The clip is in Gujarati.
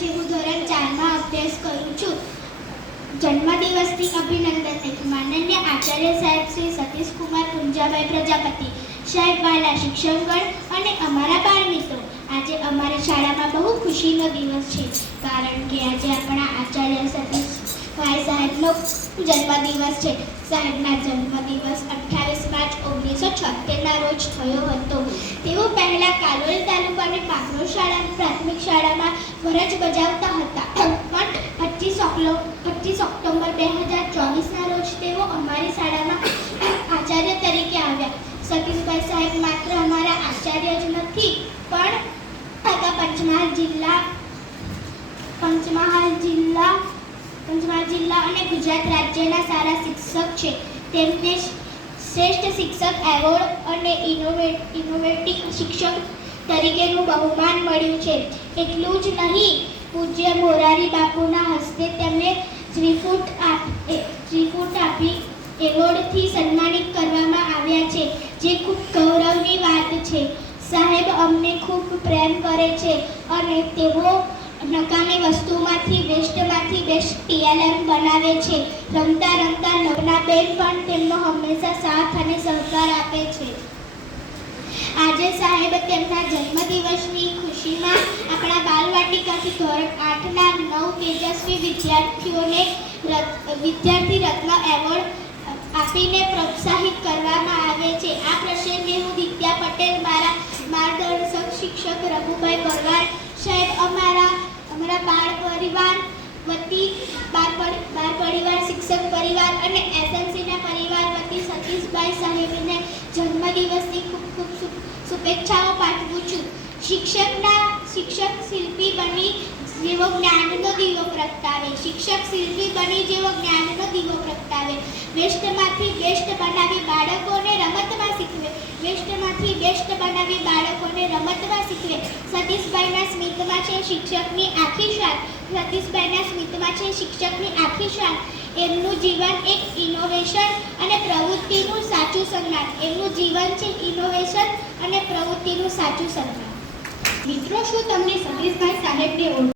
છે. હું ધોરણ 4માં અભ્યાસ કરું છું. જન્મદિવસની અભિનંદન માનનીય આચાર્ય સાહેબ શ્રી સતીશકુમાર પુંજાભાઈ પ્રજાપતિ સાહેબ, વાલા શિક્ષકગણ અને અમારા બાળ મિત્રો, આજે અમારી શાળામાં બહુ ખુશીનો દિવસ છે, કારણ કે આજે આપણા આચાર્ય સતીશભાઈ સાહેબનો જન્મદિવસ છે. સાહેબના જન્મદિવસ 28 માર્ચ 1976ના રોજ થયો હતો. તેઓ પહેલા કાલોલ તાલુકાની પાંખરો પ્રાથમિક શાળામાં ફરજ બજાવતા હતા, પણ 25 ઓક્ટોબર 2024ના રોજ તેઓ અમારી શાળામાં આચાર્ય તરીકે આવ્યા. સતીશભાઈ સાહેબ માત્ર અમારા આચાર્ય જ નથી, પણ આખા પંચમહાલ જિલ્લા અને ગુજરાત રાજ્યના સારા શિક્ષક છે. તેમને શ્રેષ્ઠ શિક્ષક એવોર્ડ અને ઇનોવેટિવ શિક્ષક તરીકેનું બહુમાન મળ્યું છે. એટલું જ નહીં, પૂજ્ય મોરારી બાપુના હસ્તે તેમને શ્રીફૂટ આપી એવોર્ડથી સન્માનિત કરવામાં આવ્યા છે, જે ખૂબ ગૌરવની વાત છે. સાહેબ અમને ખૂબ પ્રેમ કરે છે અને તેઓ નકામી વસ્તુમાંથી બેસ્ટ TLM બનાવે છે. રમતા રમતા નવનાબેન પણ તેમનો હંમેશા સાથ અને સહકાર આપે છે. આજે સાહેબ તેમના જન્મદિવસની ખુશીમાં આપણા બાલવાટિકાથી ધોરણ 8ના 9 તેજસ્વી વિદ્યાર્થીઓને વિદ્યાર્થી રત્ન એવોર્ડ આપીને પ્રોત્સાહિત કરવામાં આવે છે. આ પ્રસંગે હું દિત્યા પટેલ, મારા માર્ગદર્શક શિક્ષક રઘુભાઈ પરવાર સાહેબ, અમારા બાળ પરિવાર વતી બાળ પરિવાર, શિક્ષક પરિવાર અને SLCના પરિવાર વતી સતીશભાઈ સાહેબને જન્મદિવસની ખૂબ શુભેચ્છાઓ પાઠવું છું. શિક્ષક શિલ્પી બની જેવો જ્ઞાનનો દીવો પ્રગટાવે. વેસ્ટમાંથી બેસ્ટ બનાવી બાળકોને રમતમાં શીખવે. સતીશભાઈના સ્મિતમાં છે શિક્ષકની આખી શાન. એમનું જીવન એક ઇનોવેશન અને પ્રવૃત્તિનું સાચું સન્માન. મિત્રો, શું તમને સતીશભાઈ સાહેબને